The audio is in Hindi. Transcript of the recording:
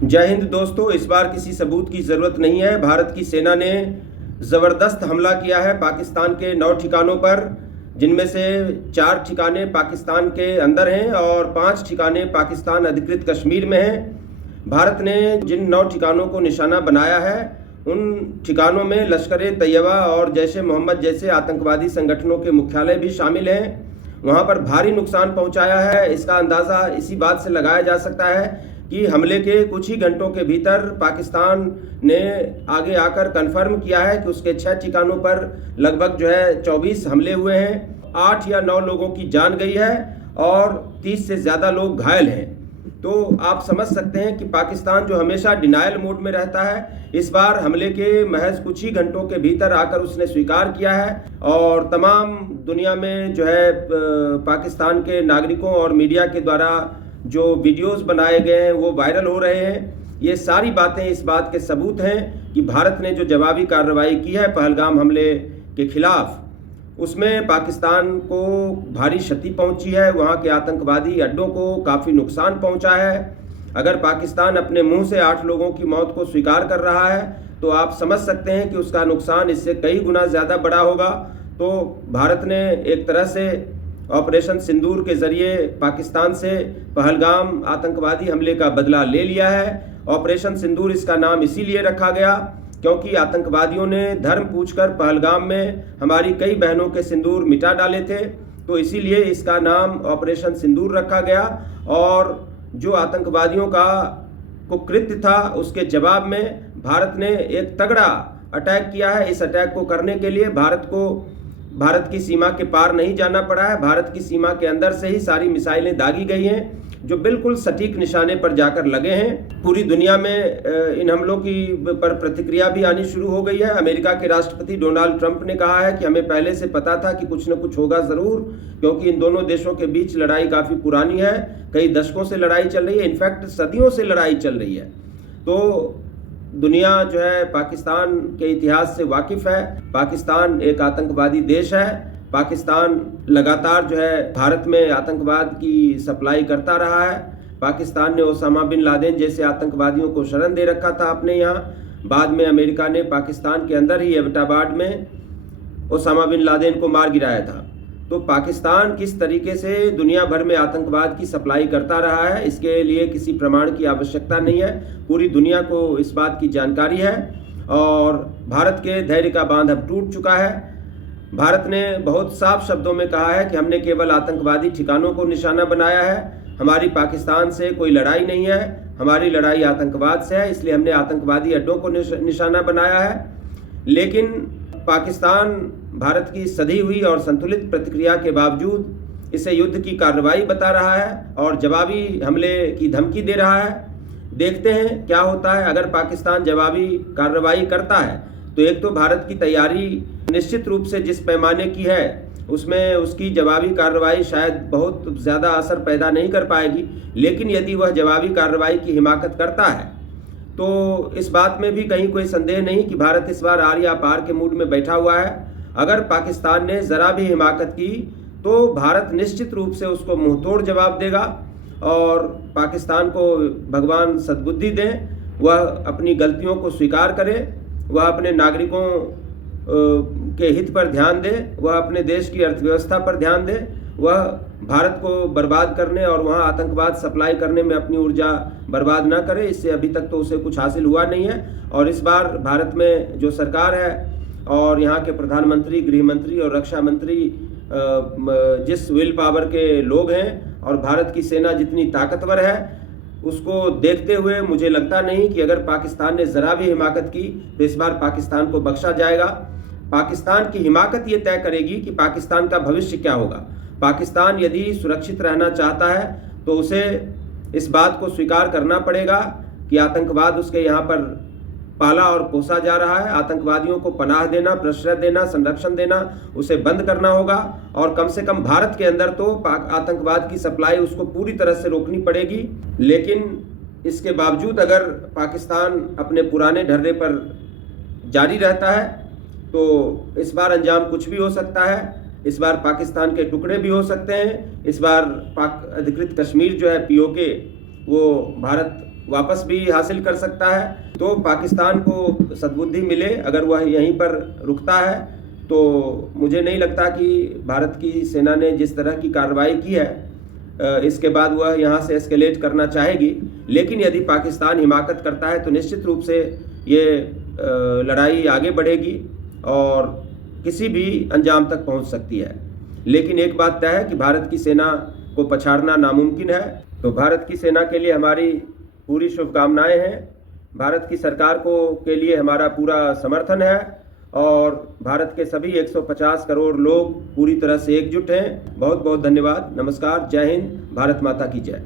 जय हिंद दोस्तों। इस बार किसी सबूत की ज़रूरत नहीं है। भारत की सेना ने ज़बरदस्त हमला किया है पाकिस्तान के 9 ठिकानों पर, जिनमें से 4 ठिकाने पाकिस्तान के अंदर हैं और 5 ठिकाने पाकिस्तान अधिकृत कश्मीर में हैं। भारत ने जिन 9 ठिकानों को निशाना बनाया है, उन ठिकानों में लश्कर-ए-तैयबा और जैश-ए-मोहम्मद जैसे आतंकवादी संगठनों के मुख्यालय भी शामिल हैं। वहाँ पर भारी नुकसान पहुँचाया है। इसका अंदाज़ा इसी बात से लगाया जा सकता है कि हमले के कुछ ही घंटों के भीतर पाकिस्तान ने आगे आकर कन्फर्म किया है कि उसके 6 ठिकानों पर लगभग 24 हमले हुए हैं। 8 या 9 लोगों की जान गई है और 30 से ज़्यादा लोग घायल हैं। तो आप समझ सकते हैं कि पाकिस्तान जो हमेशा डिनायल मोड में रहता है, इस बार हमले के महज कुछ ही घंटों के भीतर आकर उसने स्वीकार किया है और तमाम दुनिया में पाकिस्तान के नागरिकों और मीडिया के द्वारा जो वीडियोस बनाए गए हैं वो वायरल हो रहे हैं। ये सारी बातें इस बात के सबूत हैं कि भारत ने जो जवाबी कार्रवाई की है पहलगाम हमले के खिलाफ, उसमें पाकिस्तान को भारी क्षति पहुंची है। वहां के आतंकवादी अड्डों को काफ़ी नुकसान पहुंचा है। अगर पाकिस्तान अपने मुंह से 8 लोगों की मौत को स्वीकार कर रहा है तो आप समझ सकते हैं कि उसका नुकसान इससे कई गुना ज़्यादा बड़ा होगा। तो भारत ने एक तरह से ऑपरेशन सिंदूर के ज़रिए पाकिस्तान से पहलगाम आतंकवादी हमले का बदला ले लिया है। ऑपरेशन सिंदूर इसका नाम इसीलिए रखा गया क्योंकि आतंकवादियों ने धर्म पूछकर पहलगाम में हमारी कई बहनों के सिंदूर मिटा डाले थे, तो इसीलिए इसका नाम ऑपरेशन सिंदूर रखा गया। और जो आतंकवादियों का कृत्य था, उसके जवाब में भारत ने एक तगड़ा अटैक किया है। इस अटैक को करने के लिए भारत की सीमा के पार नहीं जाना पड़ा है। भारत की सीमा के अंदर से ही सारी मिसाइलें दागी गई हैं जो बिल्कुल सटीक निशाने पर जाकर लगे हैं। पूरी दुनिया में इन हमलों की पर प्रतिक्रिया भी आनी शुरू हो गई है। अमेरिका के राष्ट्रपति डोनाल्ड ट्रंप ने कहा है कि हमें पहले से पता था कि कुछ न कुछ होगा ज़रूर, क्योंकि इन दोनों देशों के बीच लड़ाई काफ़ी पुरानी है। कई दशकों से लड़ाई चल रही है, इनफैक्ट सदियों से लड़ाई चल रही है। तो दुनिया पाकिस्तान के इतिहास से वाकिफ़ है। पाकिस्तान एक आतंकवादी देश है। पाकिस्तान लगातार भारत में आतंकवाद की सप्लाई करता रहा है। पाकिस्तान ने ओसामा बिन लादेन जैसे आतंकवादियों को शरण दे रखा था अपने यहाँ। बाद में अमेरिका ने पाकिस्तान के अंदर ही एबटाबाद में ओसामा बिन लादेन को मार गिराया था। तो पाकिस्तान किस तरीके से दुनिया भर में आतंकवाद की सप्लाई करता रहा है, इसके लिए किसी प्रमाण की आवश्यकता नहीं है। पूरी दुनिया को इस बात की जानकारी है और भारत के धैर्य का बांध अब टूट चुका है। भारत ने बहुत साफ शब्दों में कहा है कि हमने केवल आतंकवादी ठिकानों को निशाना बनाया है। हमारी पाकिस्तान से कोई लड़ाई नहीं है, हमारी लड़ाई आतंकवाद से है, इसलिए हमने आतंकवादी अड्डों को निशाना बनाया है। लेकिन पाकिस्तान भारत की सधी हुई और संतुलित प्रतिक्रिया के बावजूद इसे युद्ध की कार्रवाई बता रहा है और जवाबी हमले की धमकी दे रहा है। देखते हैं क्या होता है। अगर पाकिस्तान जवाबी कार्रवाई करता है तो एक तो भारत की तैयारी निश्चित रूप से जिस पैमाने की है उसमें उसकी जवाबी कार्रवाई शायद बहुत ज़्यादा असर पैदा नहीं कर पाएगी। लेकिन यदि वह जवाबी कार्रवाई की हिमाकत करता है तो इस बात में भी कहीं कोई संदेह नहीं कि भारत इस बार आर या पार के मूड में बैठा हुआ है। अगर पाकिस्तान ने ज़रा भी हिमाकत की तो भारत निश्चित रूप से उसको मुंहतोड़ जवाब देगा और पाकिस्तान को भगवान सद्बुद्धि दें, वह अपनी गलतियों को स्वीकार करे, वह अपने नागरिकों के हित पर ध्यान दे, वह अपने देश की अर्थव्यवस्था पर ध्यान दे, वह भारत को बर्बाद करने और वहाँ आतंकवाद सप्लाई करने में अपनी ऊर्जा बर्बाद ना करे। इससे अभी तक तो उसे कुछ हासिल हुआ नहीं है। और इस बार भारत में जो सरकार है और यहाँ के प्रधानमंत्री, गृह मंत्री और रक्षा मंत्री जिस विल पावर के लोग हैं और भारत की सेना जितनी ताकतवर है, उसको देखते हुए मुझे लगता नहीं कि अगर पाकिस्तान ने ज़रा भी हिमाकत की तो इस बार पाकिस्तान को बख्शा जाएगा। पाकिस्तान की हिमाकत ये तय करेगी कि पाकिस्तान का भविष्य क्या होगा। पाकिस्तान यदि सुरक्षित रहना चाहता है तो उसे इस बात को स्वीकार करना पड़ेगा कि आतंकवाद उसके यहाँ पर पाला और पोसा जा रहा है। आतंकवादियों को पनाह देना, प्रश्रय देना, संरक्षण देना उसे बंद करना होगा और कम से कम भारत के अंदर तो आतंकवाद की सप्लाई उसको पूरी तरह से रोकनी पड़ेगी। लेकिन इसके बावजूद अगर पाकिस्तान अपने पुराने ढर्रे पर जारी रहता है तो इस बार अंजाम कुछ भी हो सकता है। इस बार पाकिस्तान के टुकड़े भी हो सकते हैं। इस बार पाक अधिकृत कश्मीर जो है POK वो भारत वापस भी हासिल कर सकता है। तो पाकिस्तान को सद्बुद्धि मिले, अगर वह यहीं पर रुकता है तो मुझे नहीं लगता कि भारत की सेना ने जिस तरह की कार्रवाई की है इसके बाद वह यहाँ से एस्केलेट करना चाहेगी। लेकिन यदि पाकिस्तान हिमाकत करता है तो निश्चित रूप से ये लड़ाई आगे बढ़ेगी और किसी भी अंजाम तक पहुँच सकती है। लेकिन एक बात तय है कि भारत की सेना को पछाड़ना नामुमकिन है। तो भारत की सेना के लिए हमारी पूरी शुभकामनाएं हैं। भारत की सरकार के लिए हमारा पूरा समर्थन है और भारत के सभी 150 करोड़ लोग पूरी तरह से एकजुट हैं। बहुत बहुत धन्यवाद। नमस्कार। जय हिंद। भारत माता की जय।